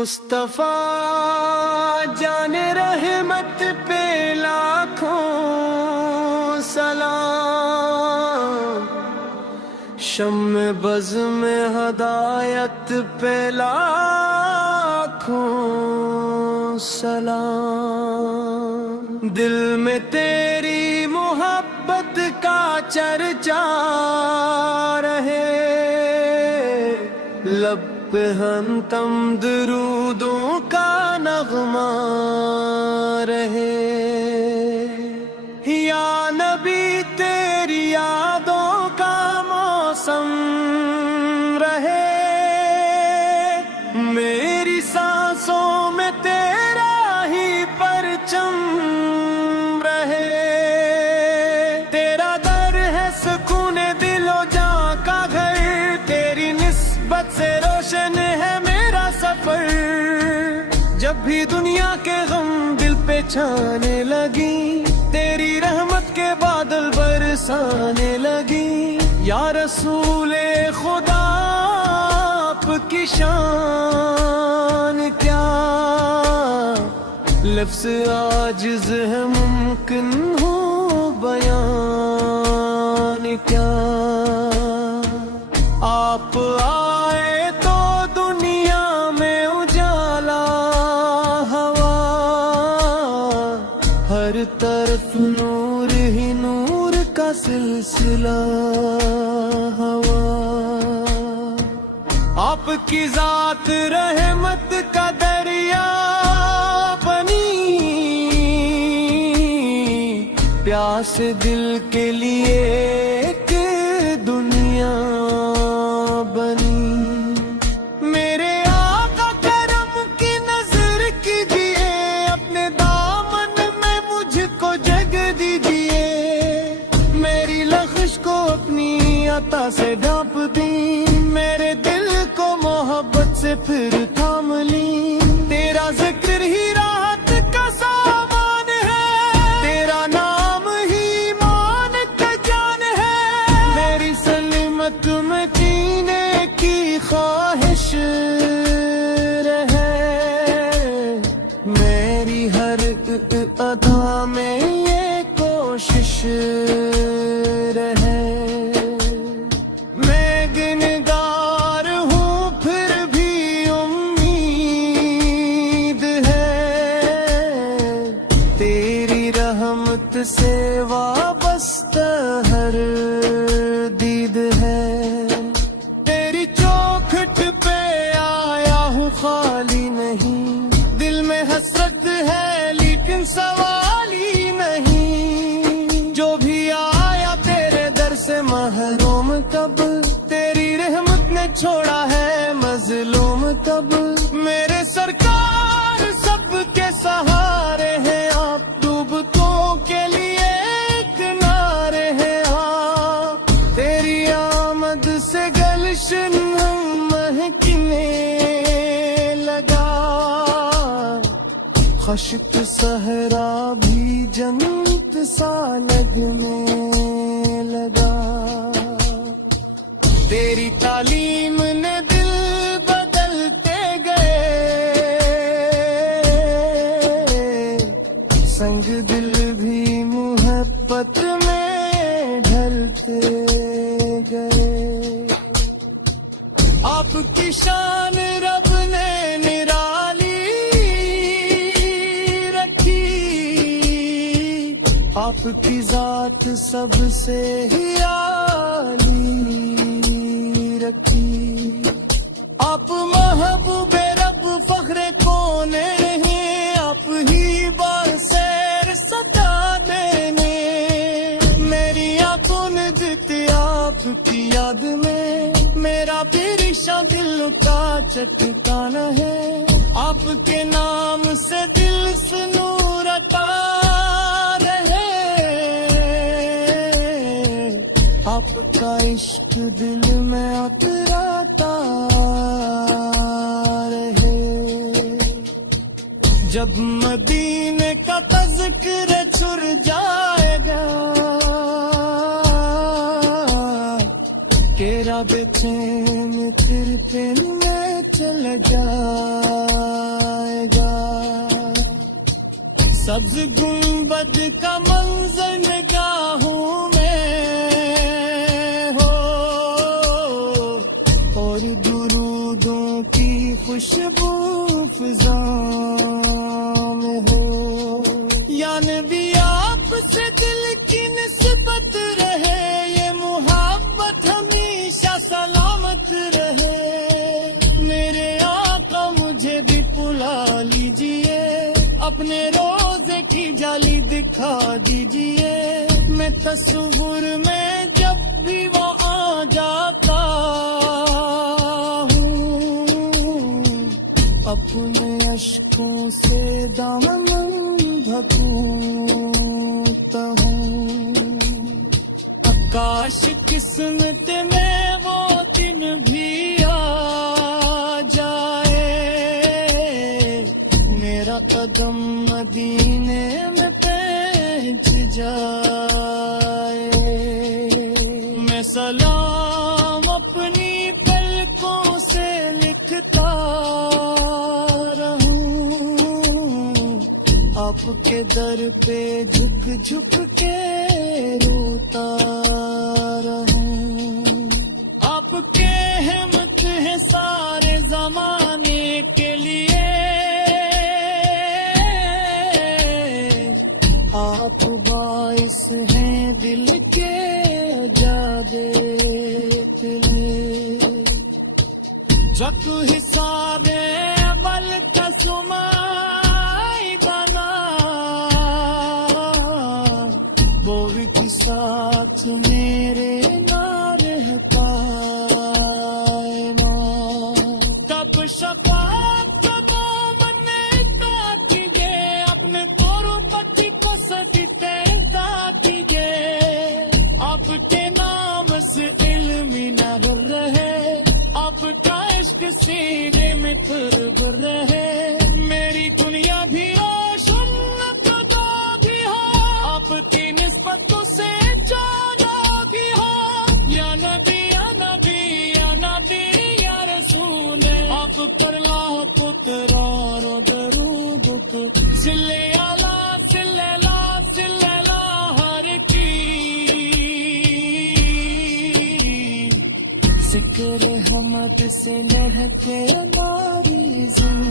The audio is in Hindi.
मुस्तफा जाने रहमत पे लाखों सलाम, शम्मे बज़ में हदायत पे लाखों सलाम। दिल में तेरी मोहब्बत का चर्चा रहे, लब पे हम तम दरूदों का नगमा रहे। या नबी तेरी यादों का मौसम रहे, मेरी सांसों में तेरा ही परचम रहे। तेरा दर है सुकून दिलो जां का घर, तेरी निस्बत से रोशन है मेरा सफर। जब भी दुनिया के गम दिल पे छाने लगी, तेरी रहमत के बादल बरसाने लगी। या रसूले खुदा आपकी शान क्या, लफ्ज़ आजिज़ है मुमकिन हो बयान क्या। आप आए तो दुनिया में उजाला हवा, हर तरफ नूर ही नूर का सिलसिला हवा। आपकी जात रहमत का दरिया बनी, प्यास दिल के लिए एक दुनिया बनी। मेरे आका करम की नजर कीजिए, अपने दामन में मुझको जग दीजिए। मेरी लख्श को अपनी अता से ढांप दी, मेरे दिल को मोहब्बत से फिर थाम ली। तेरा जिक्र ही राहत का सामान है, तेरा नाम ही मान का जान है। मेरी सलीमत में जीने की ख्वाहिश रहे, मेरी हर अदा में ये कोशिश रहे। मैं गिनगार हूँ फिर भी उम्मीद है, तेरी रहमत से वाबस्ता हर दीद है। तेरी चौखट पे आया हूँ खाली नहीं, दिल में हसरत है लेकिन सवाल ही नहीं। जो भी आया तेरे दर से महरूम कब, तेरी रहमत ने छोड़ा है मजलूम कब। मेरे सरकार सबके सहारे हैं आप, डूबतों के लिए एक नारे हैं आप। तेरी आमद से गलशन महकने लगा, खश्क सहरा भी जन्नत सा लगने लगा। तेरी तालीम ने दिल बदलते गए, संग दिल भी मोहब्बत में ढलते गए। आपकी शान रब ने निराली रखी, आपकी जात सबसे ही आली रखी। आप महबूबे रब फख्रे कोने हैं, आप ही बासैर सदा देने। मेरी आंखों ने जीती आपकी याद में, मेरा भी रिश्ता दिल का चटकाना है। आपके नाम से दिल से नूर अता रहे, आपका इश्क दिल में उतराता रहे। जब मदीने का तज़किर छुर जाएगा, तेरा बेचैन फिर में चल जा। सब्ज गुंबद का मंजर निगाहों में हो, और दुरूदों की खुशबू फिज़ाओं में हो। या नबी आपसे दिल की निस्बत रहे, ये मुहब्बत हमेशा सलामत रहे। मेरे आका मुझे भी पुला लीजिए, अपने रोजे की जाली दिखा दीजिए। मैं तस्वीर में जब भी वो आ जाता हूँ, अपने अश्कों से दामन ढूंढता हूँ। आकाश किस्मत में वो दिन भी आ जाए, मेरा कदम मदीने में पहुंच जाए। मैं सलाम अपनी पलकों से लिखता रहूं, आपके दर पे झुक झुक के रोता रहूं। आपके हिम्मत है सारे जमाने के लिए, आप बाइस हैं दिल के जादे के लिए। जक हिसाबे बल कसुमाई बना, वो भी साथ मेरे ना रह पाए ना। कब शफाअत कब मन्ने कीजिए, अपने कुर्बती को सजदे कीजिए। आपके नाम से इल्म न रहे, आपका इश्क सीने में तुर्ब रहे। मेरी दुनिया भी रोशन तो भी हो, आपकी निस्बतों से जाना भी हो। या नबी या नबी या नबी या रसूल, आप पर लाखों करारो दरूद को सिले आला सिल्ला सिल्ला हर की। जिक्र हमद से लहके नारी जिंदगी।